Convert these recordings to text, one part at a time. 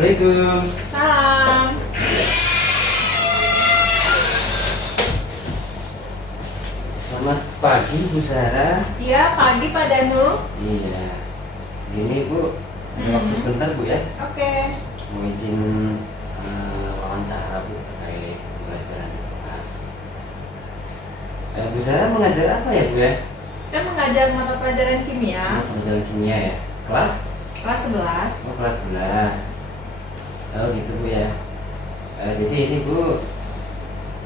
Assalamualaikum. Salam. Selamat pagi Bu Sarah. Iya, pagi Pak Danu. Iya. Ini Bu, ada waktu sebentar Bu ya. Oke. Mau izin wawancara Bu terkait pembelajaran di kelas. Bu Sarah mengajar apa ya Bu ya? Saya mengajar mata pelajaran kimia, Pembelajaran kimia ya. Kelas? kelas 11. Oh, kelas 11. Oh gitu Bu ya. Jadi ini Bu,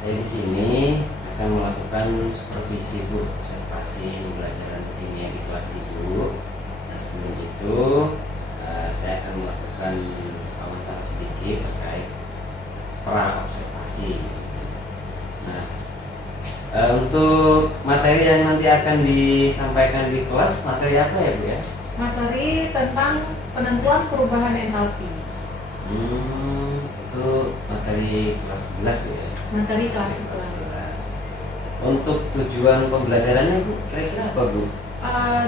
saya di sini akan melakukan supervisi Bu, observasi pembelajaran kimia di kelas Ibu. Nah sebelum itu saya akan melakukan wawancara sedikit terkait pra observasi. Nah untuk materi yang nanti akan disampaikan di kelas, materi apa ya Bu ya? Materi tentang penentuan perubahan entalpi. Itu materi kelas 11 Bu ya? Materi kelas Kelas 11. 11. Untuk tujuan pembelajarannya Bu, kira-kira apa Bu?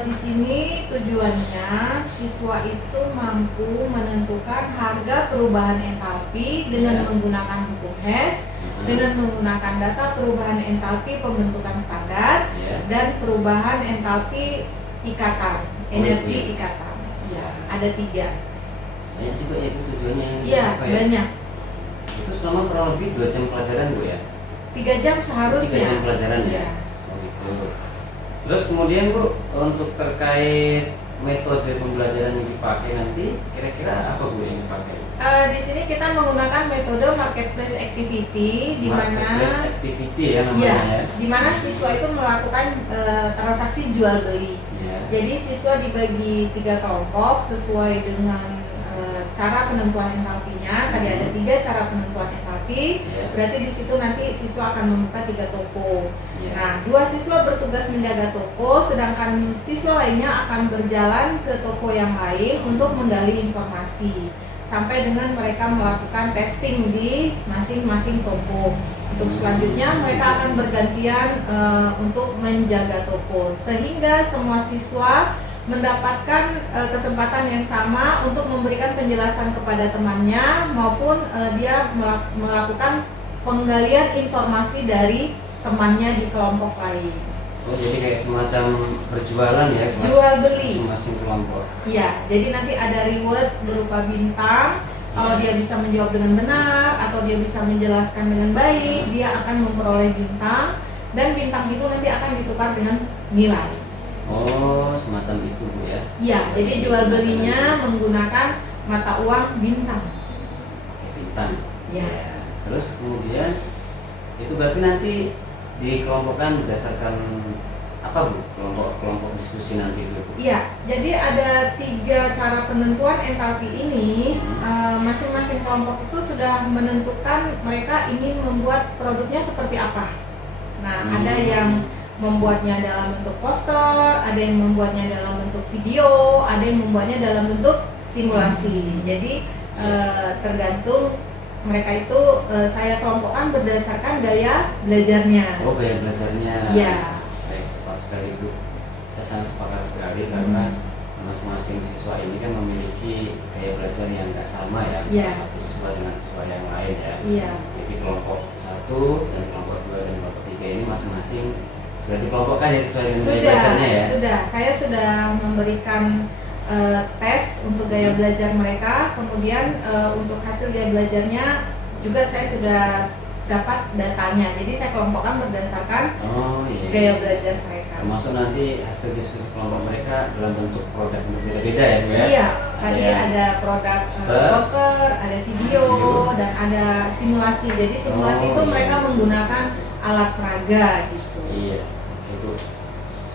Di sini tujuannya siswa itu mampu menentukan harga perubahan entalpi dengan menggunakan hukum Hess, dengan menggunakan data perubahan entalpi pembentukan standar, dan perubahan entalpi ikatan, energi ikatan. Ya, ada 3. Banyak juga ya Bu tujuannya. Iya, banyak. Itu selama kurang lebih 2 jam pelajaran Bu ya? 3 jam seharusnya. 3 jam pelajaran ya? Iya. Oh gitu. Terus kemudian Bu, untuk terkait metode pembelajaran yang dipakai nanti, kira-kira apa Bu yang dipakai? Di sini kita menggunakan metode marketplace activity, di mana Marketplace activity ya namanya ya? di mana siswa itu melakukan transaksi jual beli. Ya. Jadi siswa dibagi 3 kelompok sesuai dengan cara penentuan entalpinya. Tadi ada 3 cara penentuan entalpi. Berarti di situ nanti siswa akan membuka 3 toko. Nah, 2 siswa bertugas menjaga toko, sedangkan siswa lainnya akan berjalan ke toko yang lain untuk menggali informasi sampai dengan mereka melakukan testing di masing-masing toko. Untuk selanjutnya mereka akan bergantian untuk menjaga toko, sehingga semua siswa mendapatkan kesempatan yang sama untuk memberikan penjelasan kepada temannya maupun dia melakukan penggalian informasi dari temannya di kelompok lain. Oh jadi kayak semacam berjualan ya? Jual beli. Masing-masing kelompok. Iya, jadi nanti ada reward berupa bintang. Kalau dia bisa menjawab dengan benar atau dia bisa menjelaskan dengan baik, dia akan memperoleh bintang, dan bintang itu nanti akan ditukar dengan nilai. Oh, semacam itu Bu ya? Iya, jadi jual belinya menggunakan mata uang bintang. Oke, bintang. Ya. Terus kemudian itu berarti nanti dikelompokkan berdasarkan apa Bu? Kelompok diskusi nanti itu Bu? Iya, jadi ada 3 cara penentuan entalpi ini. Masing-masing kelompok itu sudah menentukan mereka ingin membuat produknya seperti apa. Nah, ada yang membuatnya dalam bentuk poster, ada yang membuatnya dalam bentuk video, ada yang membuatnya dalam bentuk simulasi. Jadi tergantung mereka itu saya kelompokkan berdasarkan gaya belajarnya. Oh, gaya belajarnya. Iya. Baik, tepat sekali Bu. Saya sangat sepakat sekali karena masing-masing siswa ini kan memiliki gaya belajar yang nggak sama ya. Satu siswa dengan siswa yang lain ya. Iya. Jadi kelompok 1 dan kelompok 2 dan kelompok 3 ini masing-masing sudah dikelompokkan ya sesuai dengan gaya belajarnya ya? Sudah, saya sudah memberikan tes untuk gaya belajar mereka, kemudian untuk hasil gaya belajarnya juga saya sudah dapat datanya. Jadi saya kelompokkan berdasarkan gaya belajar mereka. Termasuk nanti hasil diskusi kelompok mereka dalam bentuk produk berbeda-beda ya Bu ya? Iya, tadi ada produk poster, ada video, dan ada simulasi. Jadi simulasi itu mereka menggunakan alat peraga gitu. Iya, itu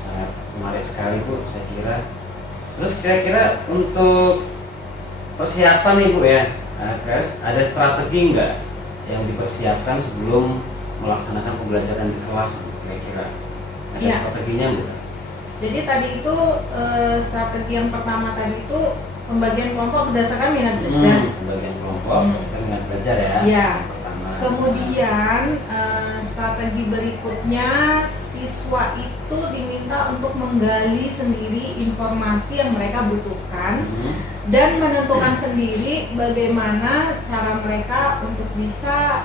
sangat menarik sekali Bu, saya kira. Terus kira-kira untuk persiapan nih Bu ya, ada strategi nggak yang dipersiapkan sebelum melaksanakan pembelajaran di kelas Bu, kira-kira? Ada strateginya Bu? Jadi tadi itu strategi yang pertama tadi itu pembagian kelompok berdasarkan minat belajar. Pembagian kelompok berdasarkan minat belajar ya. Iya. Pertama. Kemudian strategi berikutnya siswa itu diminta untuk menggali sendiri informasi yang mereka butuhkan dan menentukan sendiri bagaimana cara mereka untuk bisa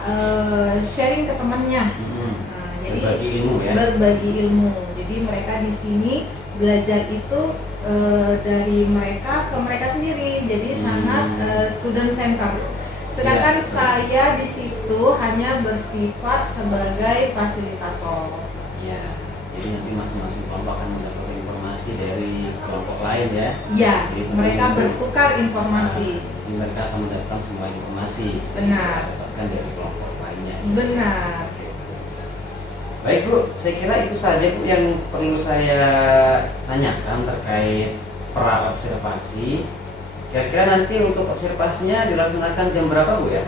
sharing ke temannya. Nah, jadi berbagi ilmu ya. Berbagi ilmu. Jadi mereka di sini belajar itu dari mereka ke mereka sendiri. Jadi sangat student center. Sedangkan saya di situ hanya bersifat sebagai fasilitator. Iya. Jadi nanti masing-masing kelompok akan mendapatkan informasi dari kelompok lain ya. Iya. Mereka bertukar informasi. Jadi mereka akan mendapatkan semua informasi. Benar. Dapatkan dari kelompok lainnya. Benar. Baik Bu, saya kira itu saja Bu yang perlu saya tanyakan terkait pra observasi. Kira-kira nanti untuk observasinya dilaksanakan jam berapa Bu ya?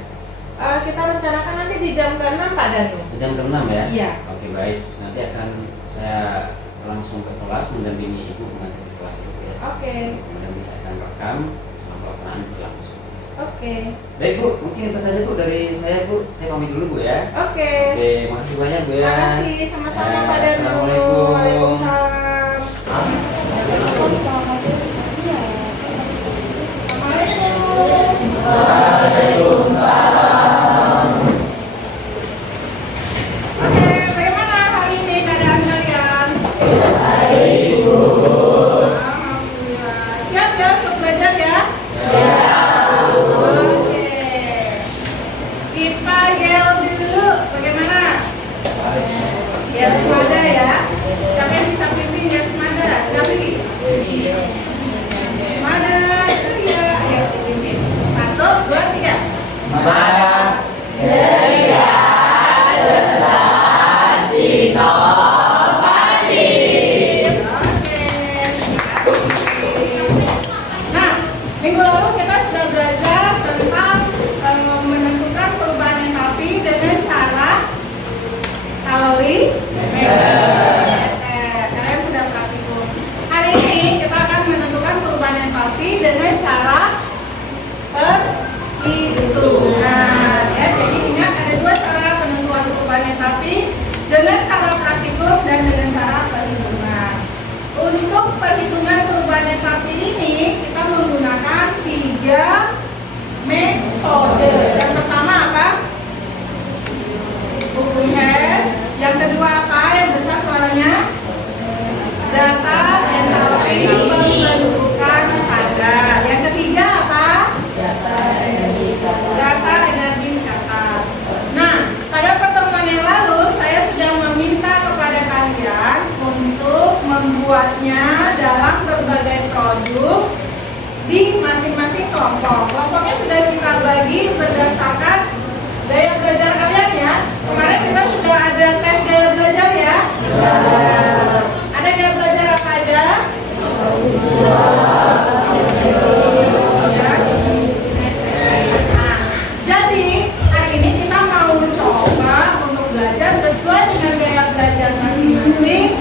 Kita rencanakan nanti di jam ke-6 Pak Danu. Jam ke-6 ya? Iya. Oke baik, nanti akan saya langsung ke kelas mendampingi Ibu mengajar di kelas itu ya. Oke. Kemudian bisa akan rekam selama pelaksanaan berlangsung. Oke. Baik Bu, mungkin itu saja Bu dari saya Bu. Saya pamit dulu Bu ya. Oke. Oke, makasih banyak Bu ya. Makasih, sama-sama Pak Danu. Assalamualaikum. Waalaikumsalam. Oke, bagaimana hari ini keadaan kalian? Baik, Bu. Alhamdulillah. Siap ya untuk belajar ya? Siap. Oke. Kita yel dulu. Bagaimana? Yel semada ya. Siapa yang bisa pimpin yel semada? Siapa lagi? Semada. Itu ya. Ayo dipimpin. 1, 2, 3. Semada. Nah, minggu lalu kita sudah belajar tentang menentukan perubahan entalpi dengan cara kalori kalian sudah praktikum. Hari ini kita akan menentukan perubahan entalpi dengan cara perhitungan. Ya, jadi ingat ada dua cara penentuan perubahan entalpi, dengan cara praktikum dan dengan cara perhitungan. Untuk perhitungan perubahan entalpi ini kita menggunakan 3 metode. Yang pertama apa? Buku Hess. Yang kedua apa? Yang besar suaranya? Data entalpi pembentukan kadar. Yang ketiga apa? Data energi kadar. Nah, pada pertemuan yang lalu saya sudah meminta kepada kalian untuk membuatnya dalam berbagai produk di masing-masing kelompok. Kelompoknya sudah kita bagi berdasarkan gaya belajar kalian ya. Kemarin kita sudah ada tes gaya belajar ya. Ada gaya belajar apa aja? Nah, jadi hari ini kita mau coba untuk belajar sesuai dengan gaya belajar masing-masing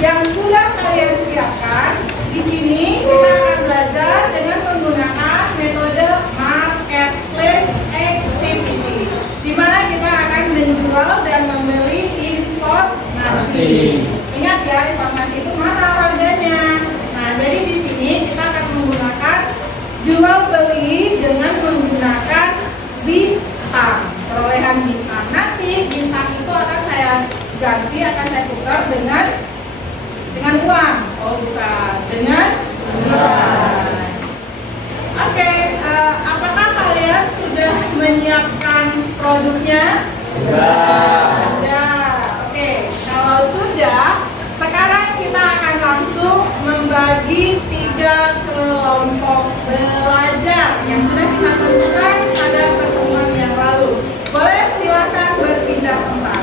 yang sudah kalian siapkan. Di sini kita akan belajar dengan menggunakan metode marketplace activity, di mana kita akan menjual dan membeli informasi. Ingat ya, informasi itu mahal harganya. Nah, jadi di sini kita akan menggunakan jual beli dengan menggunakan bintang, perolehan bintang. Nanti bintang itu akan saya ganti, akan saya tukar dengan uang. Oh bukan, dengan nilai. Oke, apakah kalian sudah menyiapkan produknya? Sudah. Oke, kalau sudah, sekarang kita akan langsung membagi 3 kelompok belajar yang sudah kita tentukan pada pertemuan yang lalu. Boleh silakan berpindah tempat.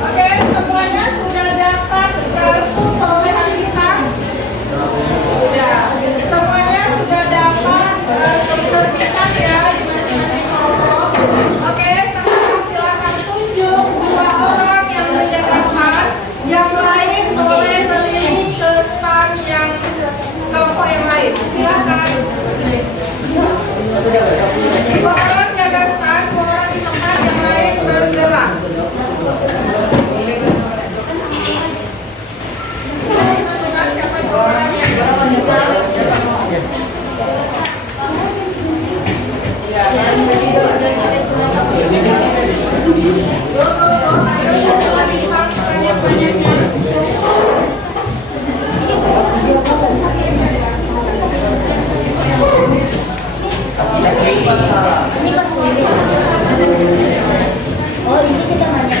Oke, semuanya sudah dapat kartu perolehan kita? Sudah. Semuanya sudah dapat sertifikat ya di masing-masing kelompok. Oke, sekarang silakan tunjuk 2 orang yang menjaga stand. Yang lain boleh keliling ke stand yang kelompok yang lain. Silakan. 2 orang jaga stand, 2 orang di tempat, yang lain bergerak. Oh, ini kita banyak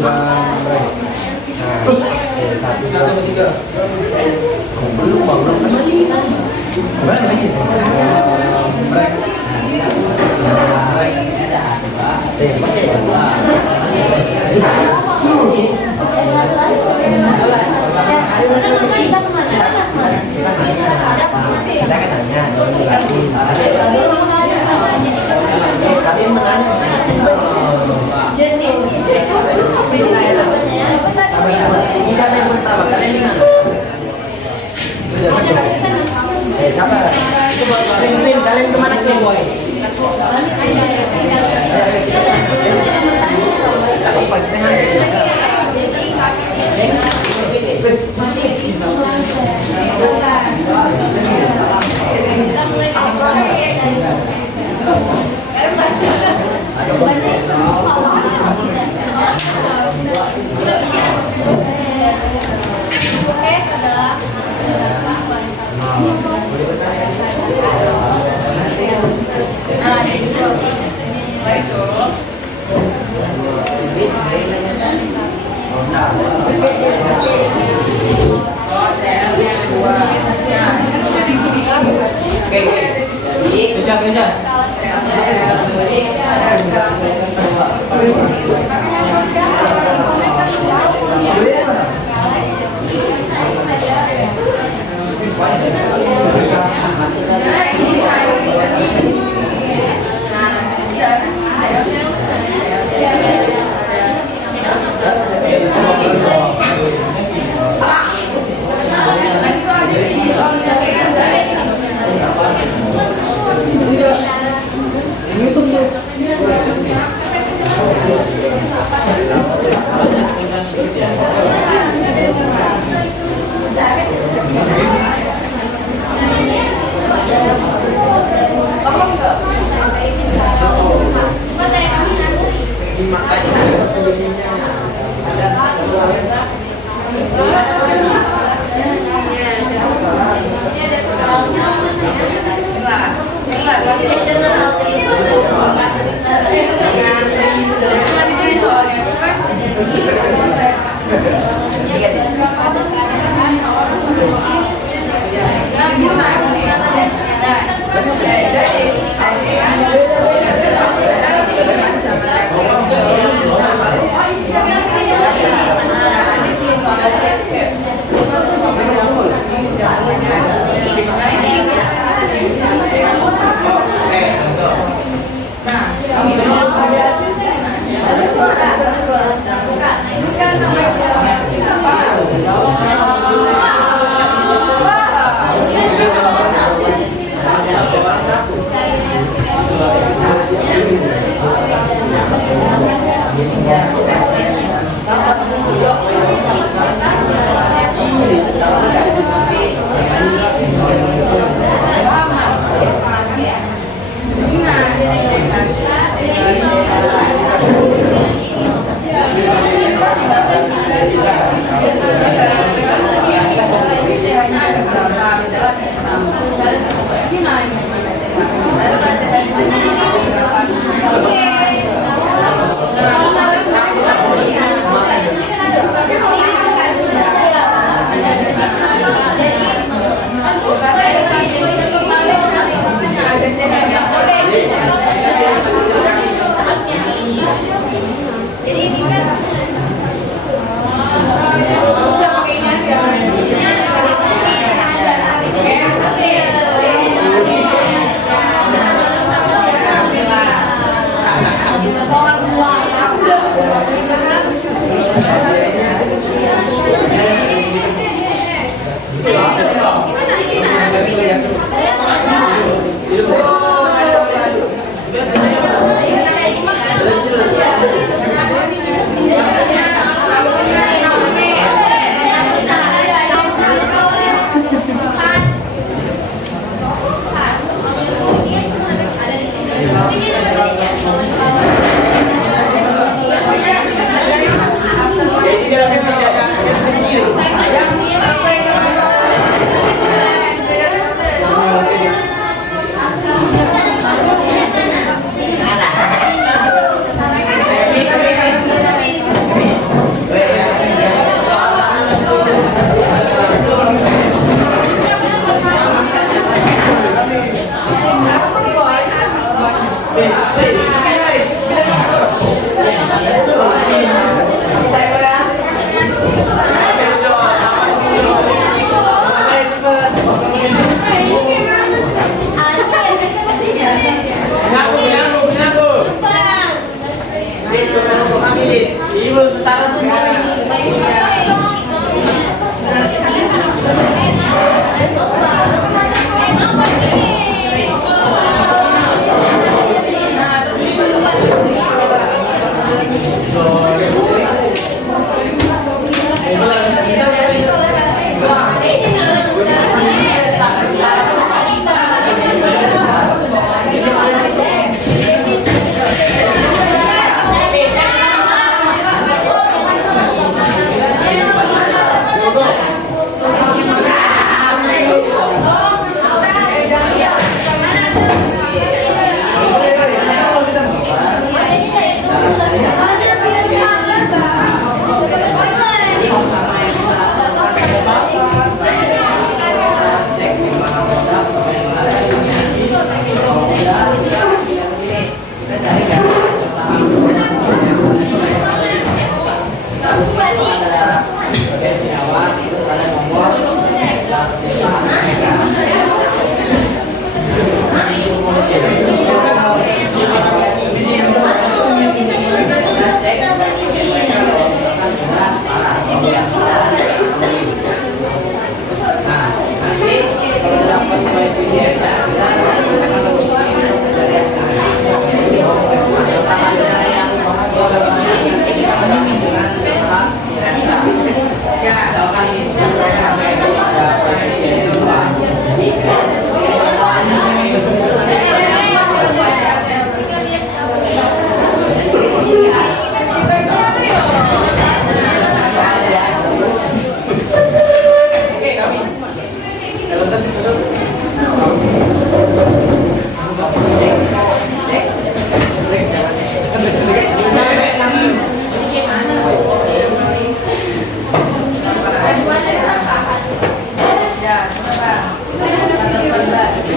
Terima kasih.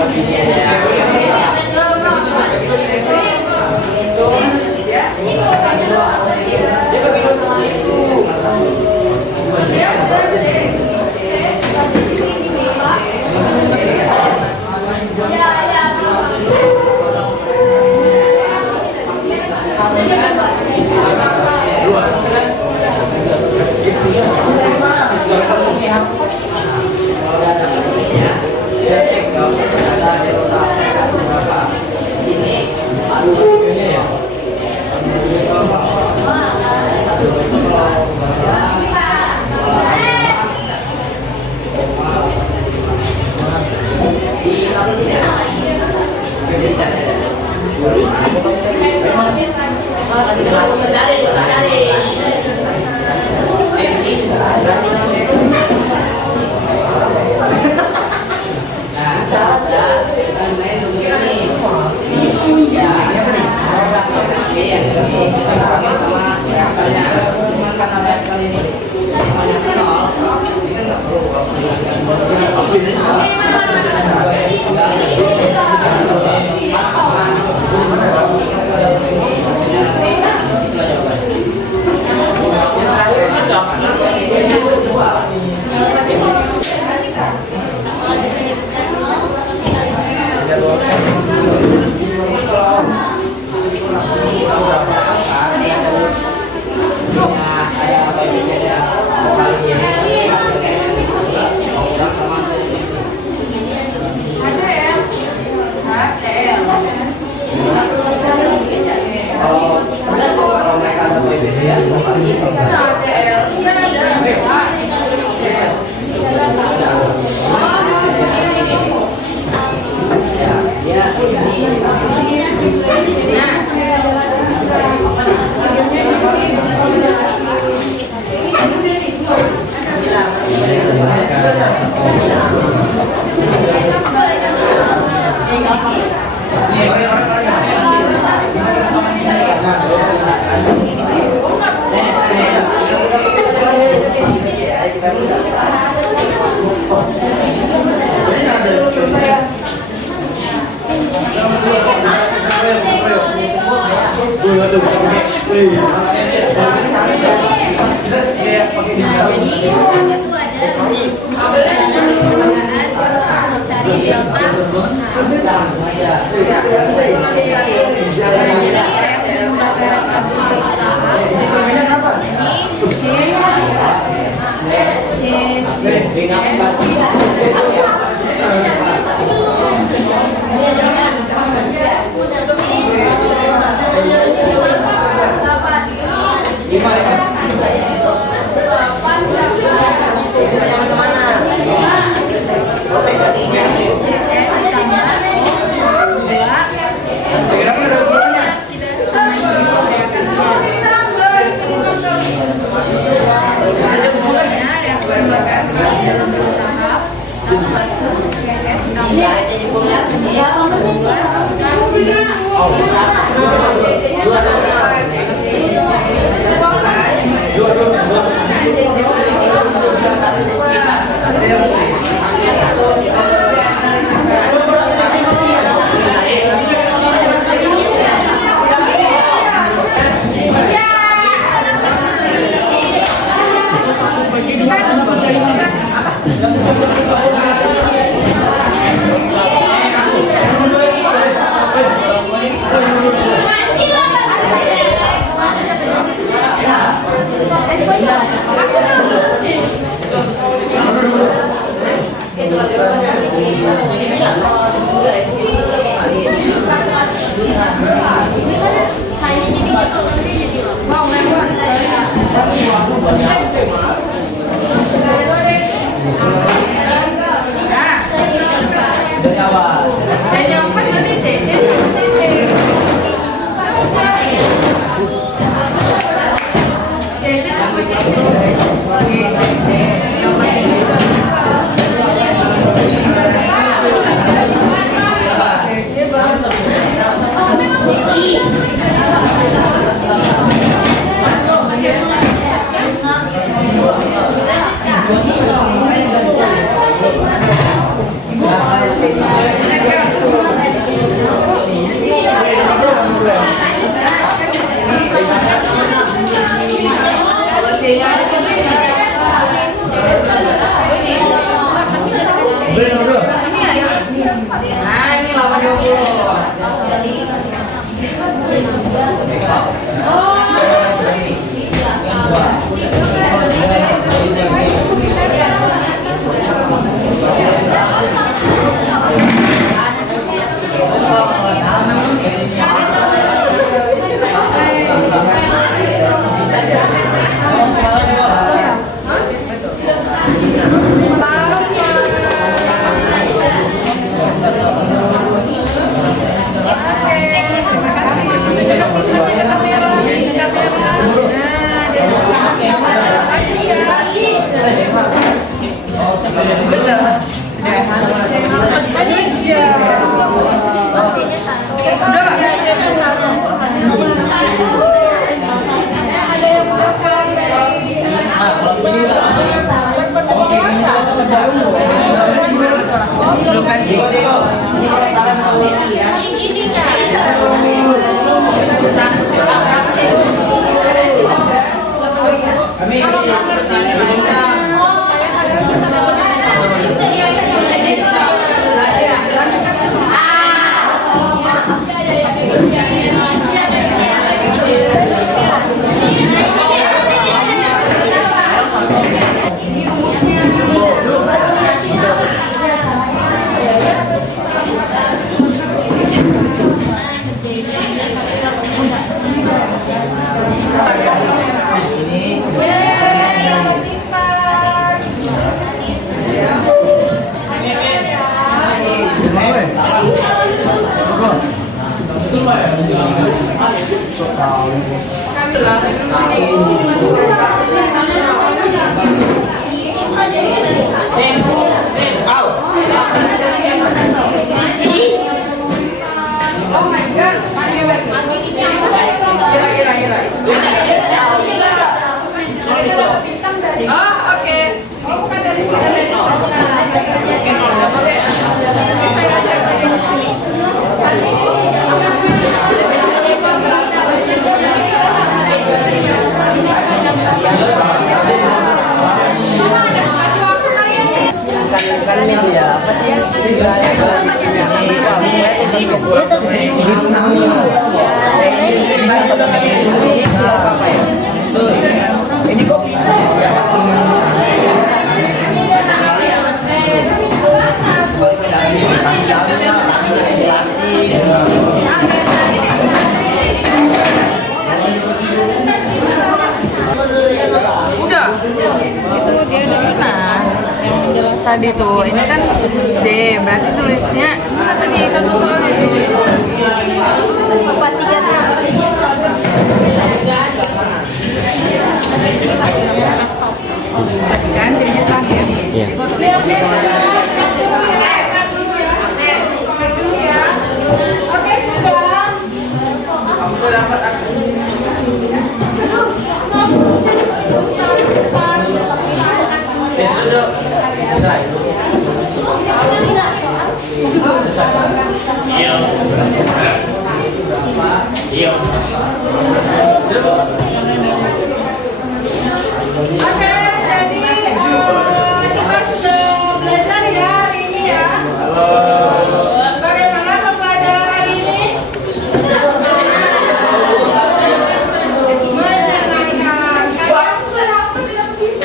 Ibu mau Tadi tuh, ini kan C, berarti tulisnya mana tadi contoh soalnya cuy? Tadi kan jadinya terakhir. Iya. Oke, sudah. Oke, jadi kita sudah belajar ya hari ini ya. Bagaimana pembelajaran hari ini? Menyenangkan. Kalian senang atau tidak begitu?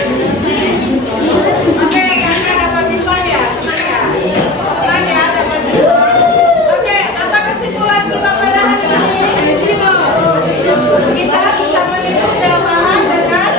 Oke, kakak dapat bintang ya? Senang ya? Senang ya dapat bintang. Oke, apa kesimpulan kita pada hari ini? Kita bisa menipu kelemahan dengan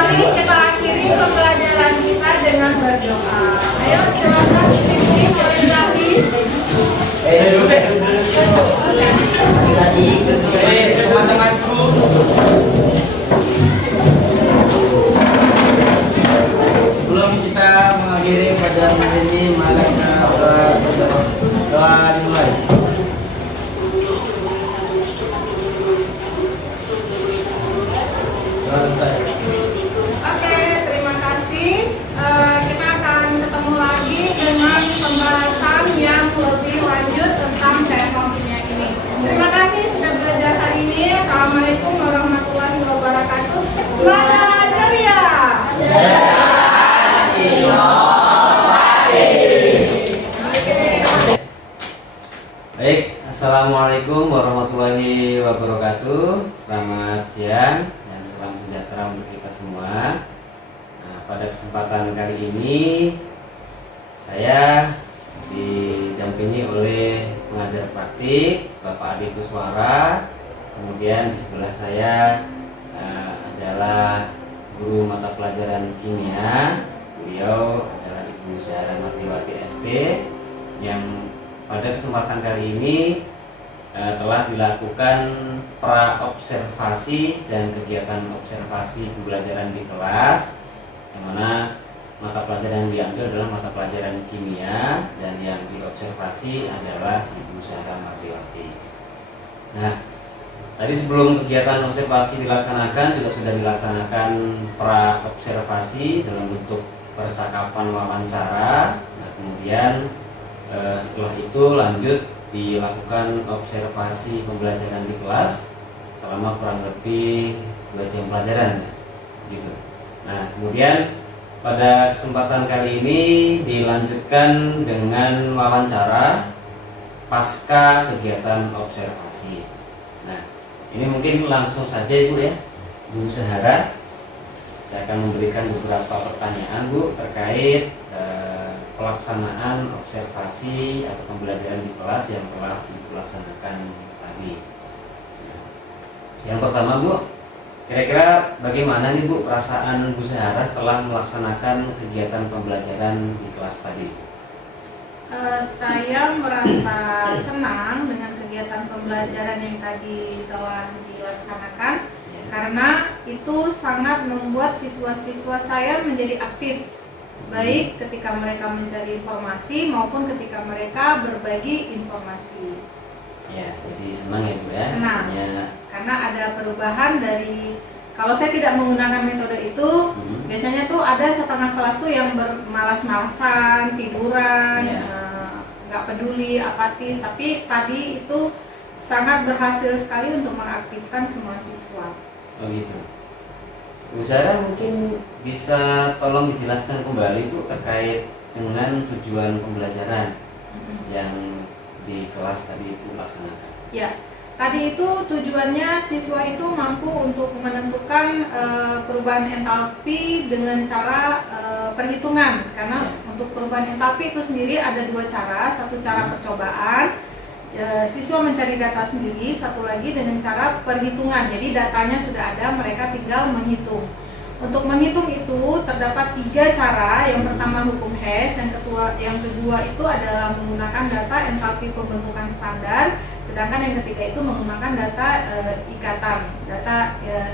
mari kita akhiri pembelajaran kita dengan berdoa. Ayo silakan di sini mulai lagi. Teman-temanku. Sebelum kita mengakhiri pelajaran ini, mari kita doa dimulai. Oke, terima kasih. Kita akan ketemu lagi dengan pembahasan yang lebih lanjut tentang teknologinya ini. Terima kasih sudah belajar hari ini. Assalamualaikum warahmatullahi wabarakatuh. Semangat ceria. Baik, assalamualaikum warahmatullahi wabarakatuh. Selamat siang dan salam sejahtera untuk kita semua. Nah, pada kesempatan kali ini saya didampingi oleh pengajar praktik Bapak Adi Kuswara. Kemudian di sebelah saya adalah guru mata pelajaran kimia. Beliau adalah Ibu Zahra Martiwati ST yang pada kesempatan kali ini telah dilakukan pra-observasi dan kegiatan observasi pembelajaran di kelas, yang mana mata pelajaran yang diambil adalah mata pelajaran kimia dan yang diobservasi adalah Ibu Zahra Martiwati. Nah, tadi sebelum kegiatan observasi dilaksanakan juga sudah dilaksanakan pra-observasi dalam bentuk percakapan wawancara. Nah, kemudian setelah itu lanjut dilakukan observasi pembelajaran di kelas selama kurang lebih 2 jam pelajaran, gitu. Nah, kemudian pada kesempatan kali ini dilanjutkan dengan wawancara pasca kegiatan observasi. Nah, ini mungkin langsung saja Ibu ya, Bu Zahra. Saya akan memberikan beberapa pertanyaan Bu terkait pelaksanaan observasi atau pembelajaran di kelas yang telah dilaksanakan tadi. Nah, yang pertama Bu, kira-kira bagaimana nih Bu perasaan Bu Zahra setelah melaksanakan kegiatan pembelajaran di kelas tadi? Saya merasa senang dengan kegiatan pembelajaran yang tadi telah dilaksanakan, karena itu sangat membuat siswa-siswa saya menjadi aktif, baik ketika mereka mencari informasi maupun ketika mereka berbagi informasi. Ya, jadi senang ya Bu ya. Senang, karena ada perubahan dari, kalau saya tidak menggunakan metode itu, biasanya tuh ada setengah kelas tuh yang bermalas-malasan, tiduran, nggak peduli, apatis. Tapi tadi itu sangat berhasil sekali untuk mengaktifkan semua siswa. Oh gitu. Bu Zahra mungkin bisa tolong dijelaskan kembali Bu terkait dengan tujuan pembelajaran yang di kelas tadi Bu laksanakan. Ya, tadi itu tujuannya siswa itu mampu untuk menentukan perubahan entalpi dengan cara perhitungan. Karena untuk perubahan entalpi itu sendiri ada 2 cara, satu cara percobaan. Siswa mencari data sendiri, satu lagi dengan cara perhitungan. Jadi datanya sudah ada, mereka tinggal menghitung. Untuk menghitung itu terdapat 3 cara. Yang pertama hukum Hess, yang kedua itu adalah menggunakan data entalpi pembentukan standar, sedangkan yang ketiga itu menggunakan data ikatan, data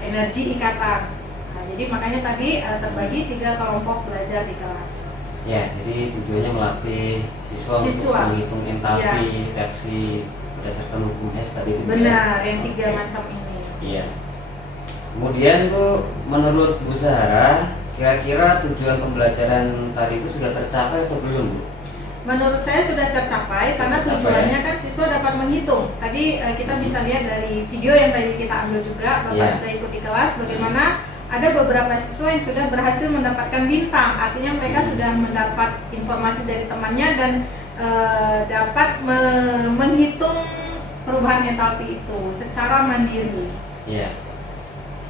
energi ikatan. Nah, jadi makanya tadi terbagi 3 kelompok belajar di kelas. Ya, jadi tujuannya melatih siswa untuk menghitung entalpi reaksi berdasarkan hukum Hess tadi. Benar, yang 3 macam ini. Iya. Kemudian Bu, menurut Bu Zahra, kira-kira tujuan pembelajaran tadi itu sudah tercapai atau belum Bu? Menurut saya sudah tercapai, karena tujuannya kan siswa dapat menghitung. Tadi kita bisa lihat dari video yang tadi kita ambil juga, Bapak sudah ikut di kelas, bagaimana ada beberapa siswa yang sudah berhasil mendapatkan bintang. Artinya mereka sudah mendapat informasi dari temannya dan dapat menghitung perubahan entalpi itu secara mandiri. Iya.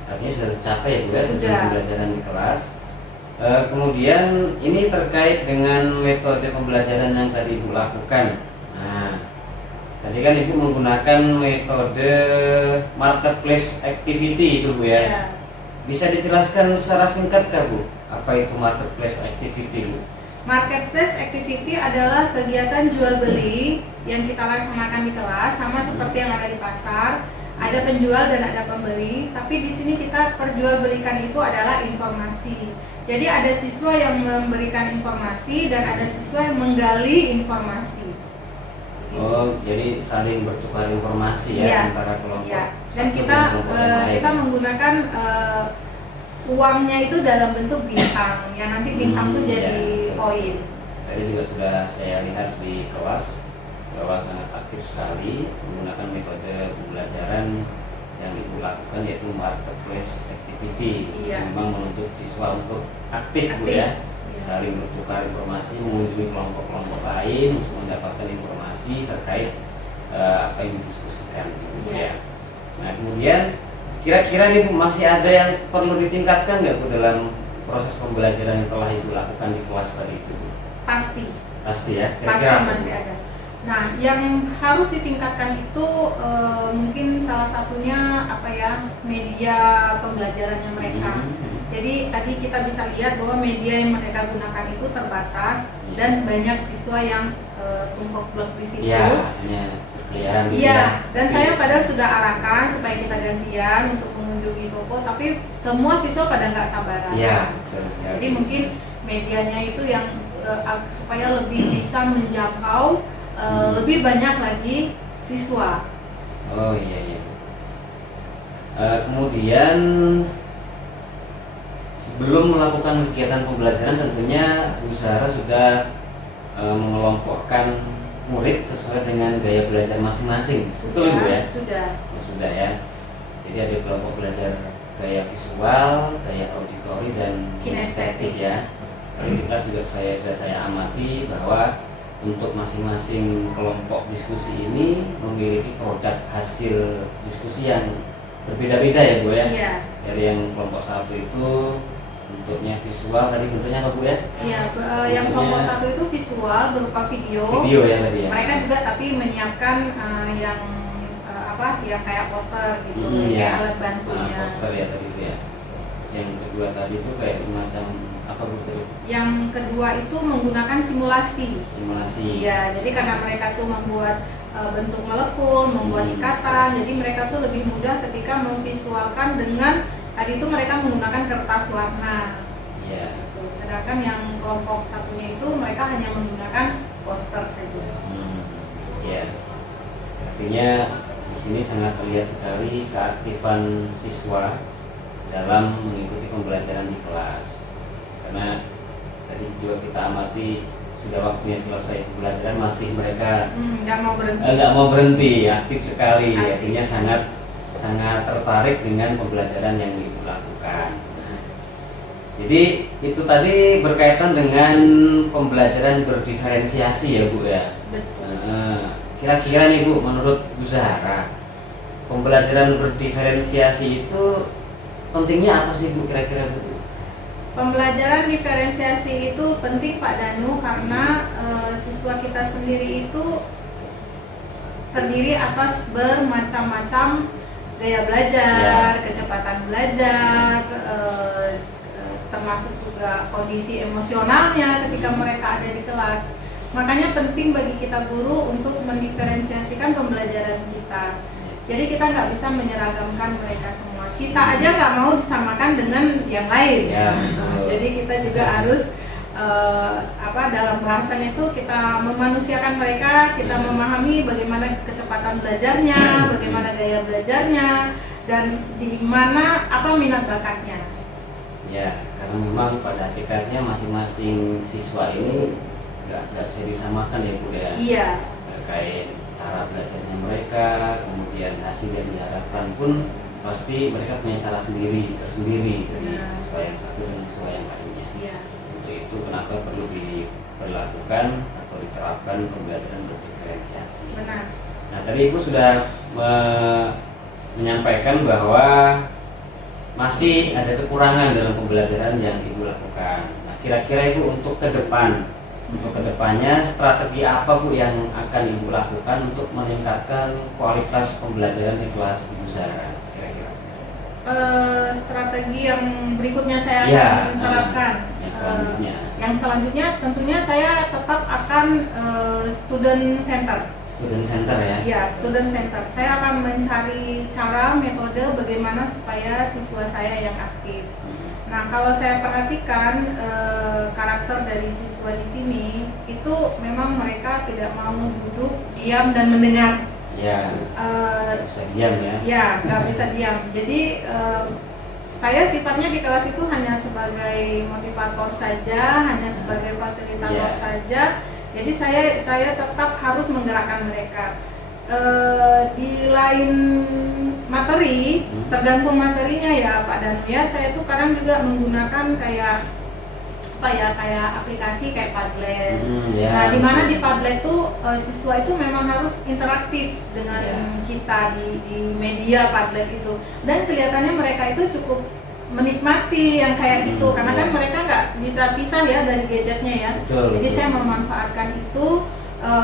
Artinya sudah tercapai ya Bu ya, Sudah. Pembelajaran di kelas. Kemudian ini terkait dengan metode pembelajaran yang tadi Ibu lakukan. Nah, tadi kan Ibu menggunakan metode marketplace activity itu Bu ya. bisa dijelaskan secara singkat kah Bu? Apa itu marketplace activity Bu? Marketplace activity adalah kegiatan jual beli yang kita laksanakan di kelas, sama seperti yang ada di pasar. Ada penjual dan ada pembeli, tapi di sini kita perjualbelikan itu adalah informasi. Jadi ada siswa yang memberikan informasi dan ada siswa yang menggali informasi. Oh, jadi saling bertukar informasi ya, Iya, antara kelompok. iya. Dan satu kita dengan kelompok yang lain. kita menggunakan uangnya itu dalam bentuk bintang, yang nanti bintang itu jadi iya. poin. Tadi juga sudah saya lihat di kelas bahwa sangat aktif sekali menggunakan metode pembelajaran yang Ibu lakukan, yaitu marketplace activity. Iya. Memang menuntut siswa untuk aktif Bu ya, Iya. saling bertukar informasi, mengunjungi kelompok-kelompok lain untuk mendapatkan informasi terkait apa yang didiskusikan gitu Iya. ya. Nah kemudian kira-kira nih Bu, masih ada yang perlu ditingkatkan nggak Bu dalam proses pembelajaran yang telah Ibu lakukan di kelas tadi itu Bu? Pasti Ya, pasti kira-kira apa, Bu? masih ada. Nah, yang harus ditingkatkan itu mungkin salah satunya apa ya, media pembelajarannya mereka. Jadi tadi kita bisa lihat bahwa media yang mereka gunakan itu terbatas dan banyak siswa yang tumpuk blok di situ. Iya, hanya berkeliaran gitu Iya, ya. dan saya padahal sudah arahkan supaya kita gantian untuk mengunjungi toko, tapi semua siswa pada nggak sabaran. Iya, betul sekali. Jadi mungkin medianya itu yang supaya lebih bisa menjangkau lebih banyak lagi siswa. Oh iya iya. Kemudian sebelum melakukan kegiatan pembelajaran tentunya Bu Zahra sudah mengelompokkan murid sesuai dengan gaya belajar masing-masing. Betul Bu ya? Sudah. Oh, sudah ya. Jadi ada kelompok belajar gaya visual, gaya auditori dan kinestetik ya. Kalau di kelas juga sudah saya amati bahwa untuk masing-masing kelompok diskusi ini memiliki produk hasil diskusi yang berbeda-beda ya Bu ya. Iya. Dari yang kelompok satu itu bentuknya visual, tadi bentuknya apa Bu ya? Iya, yang kelompok satu itu visual berupa video. Video ya tadi ya. Mereka juga tapi menyiapkan yang yang kayak poster gitu, kayak ya. alat bantunya. Poster ya tadi itu ya. Terus yang kedua tadi itu kayak semacam apa Bu? Yang kedua itu menggunakan simulasi. Simulasi. Ya, jadi karena mereka tuh membuat bentuk molekul, membuat ikatan, jadi mereka tuh lebih mudah ketika memvisualkan dengan tadi itu mereka menggunakan kertas warna. Iya. Gitu. Sedangkan yang kelompok satunya itu mereka hanya menggunakan poster saja. Iya. Artinya di sini sangat terlihat sekali keaktifan siswa dalam mengikuti pembelajaran di kelas. Karena tadi juga kita amati sudah waktunya selesai pembelajaran masih mereka nggak mau berhenti, aktif sekali. Asik. Artinya sangat tertarik dengan pembelajaran yang Ibu lakukan. Nah, jadi itu tadi berkaitan dengan pembelajaran berdiferensiasi ya Bu ya. Betul. Kira-kira nih Bu, menurut Bu Zahra, pembelajaran berdiferensiasi itu pentingnya apa sih Bu kira-kira Bu? Pembelajaran diferensiasi itu penting Pak Danu karena siswa kita sendiri itu terdiri atas bermacam-macam gaya belajar, kecepatan belajar, termasuk juga kondisi emosionalnya ketika mereka ada di kelas. Makanya penting bagi kita guru untuk mendiferensiasikan pembelajaran kita. Jadi kita nggak bisa menyeragamkan mereka semua. Kita aja nggak mau disamakan dengan yang lain. Ya, jadi kita juga harus dalam bahasanya itu kita memanusiakan mereka, kita memahami bagaimana kecepatan belajarnya, bagaimana gaya belajarnya, dan di mana apa minat bakatnya. Ya, karena memang pada hakikatnya masing-masing siswa ini nggak bisa disamakan ya Bu ya. Iya. Terkait cara belajarnya mereka, kemudian hasil yang diharapkan pun pasti mereka punya cara tersendiri dari siswa yang satu dengan siswa yang lainnya. Iya. Untuk itu kenapa perlu diberlakukan atau diterapkan pembelajaran berdiferensiasi. Benar. Nah tadi Ibu sudah menyampaikan bahwa masih ada kekurangan dalam pembelajaran yang Ibu lakukan. Nah kira-kira Ibu untuk kedepannya strategi apa Bu yang akan Ibu lakukan untuk meningkatkan kualitas pembelajaran di kelas Ibu Zahra kira-kira? strategi yang berikutnya saya Ya, akan terapkan. yang selanjutnya. Yang selanjutnya tentunya saya tetap akan student center. Student center ya. Ya, student center. Saya akan mencari cara, metode bagaimana supaya siswa saya yang aktif. Nah, kalau saya perhatikan karakter dari siswa di sini itu memang mereka tidak mau duduk, diam dan mendengar. Ya, nggak bisa diam ya. Ya, nggak bisa diam. Jadi saya sifatnya di kelas itu hanya sebagai motivator saja, hanya sebagai fasilitator Ya. saja. Jadi saya tetap harus menggerakkan mereka. Di lain materi, tergantung materinya ya Pak Danu ya. Saya tuh kadang juga menggunakan kayak aplikasi kayak Padlet. Ya. Nah, di mana di Padlet tuh siswa itu memang harus interaktif dengan Ya. kita di media Padlet itu. Dan kelihatannya mereka itu cukup menikmati yang kayak gitu karena kan Ya. mereka nggak bisa pisah ya dari gadgetnya ya. Betul, Jadi betul. saya memanfaatkan itu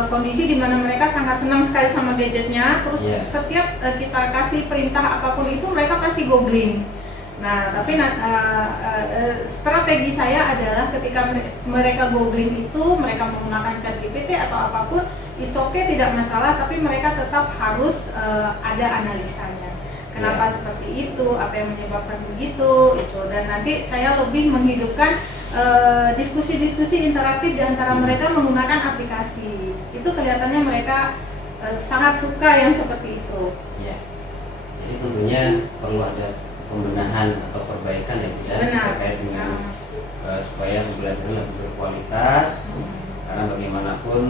kondisi di mana mereka sangat senang sekali sama gadgetnya. Terus Yeah. setiap kita kasih perintah apapun itu mereka pasti googling. Nah, tapi strategi saya adalah ketika mereka googling itu, mereka menggunakan ChatGPT atau apapun, it's okay, tidak masalah. Tapi mereka tetap harus ada analisanya. Kenapa seperti itu? Apa yang menyebabkan begitu? Itu. Dan nanti saya lebih menghidupkan diskusi-diskusi interaktif di antara mereka menggunakan aplikasi. Itu kelihatannya mereka sangat suka yang seperti itu. Ya. Jadi tentunya perlu ada pembenahan atau perbaikan ya Bu ya, Benar. terkait dengan supaya pembelajaran lebih berkualitas. Karena bagaimanapun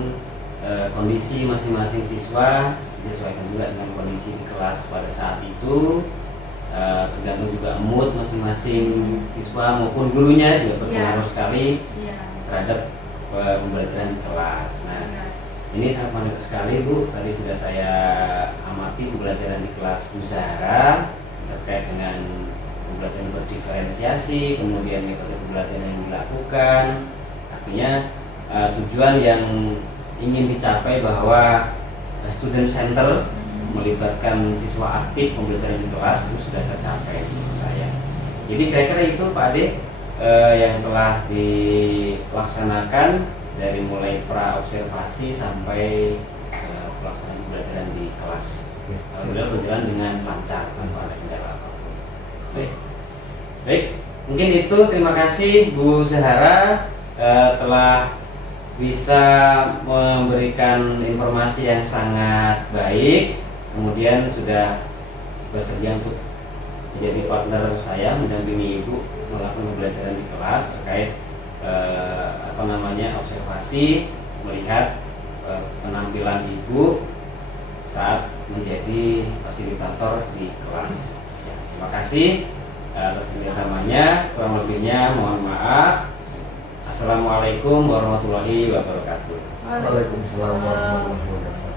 kondisi masing-masing siswa disesuaikan juga dengan kondisi di kelas pada saat itu. Tergantung juga mood masing-masing siswa maupun gurunya juga berpengaruh sekali terhadap pembelajaran di kelas. Nah, ini sangat menarik sekali Bu. Tadi sudah saya amati pembelajaran di kelas Bu Zahra terkait dengan pembelajaran berdiferensiasi, kemudian metode pembelajaran yang dilakukan. Artinya tujuan yang ingin dicapai bahwa student center melibatkan siswa aktif pembelajaran di kelas itu sudah tercapai menurut saya. Jadi kira-kira itu Pak Ade yang telah dilaksanakan dari mulai pra observasi sampai pelaksanaan pembelajaran di kelas. Alhamdulillah berjalan dengan lancar tanpa ada kendala apapun. Baik, mungkin itu. Terima kasih Bu Zahra telah bisa memberikan informasi yang sangat baik. Kemudian sudah bersedia untuk menjadi partner saya mendampingi Ibu melakukan pembelajaran di kelas terkait observasi, melihat penampilan Ibu saat menjadi fasilitator di kelas. Ya, terima kasih atas kerjasamanya. Kurang lebihnya mohon maaf. Assalamualaikum warahmatullahi wabarakatuh. Waalaikumsalam warahmatullahi wabarakatuh.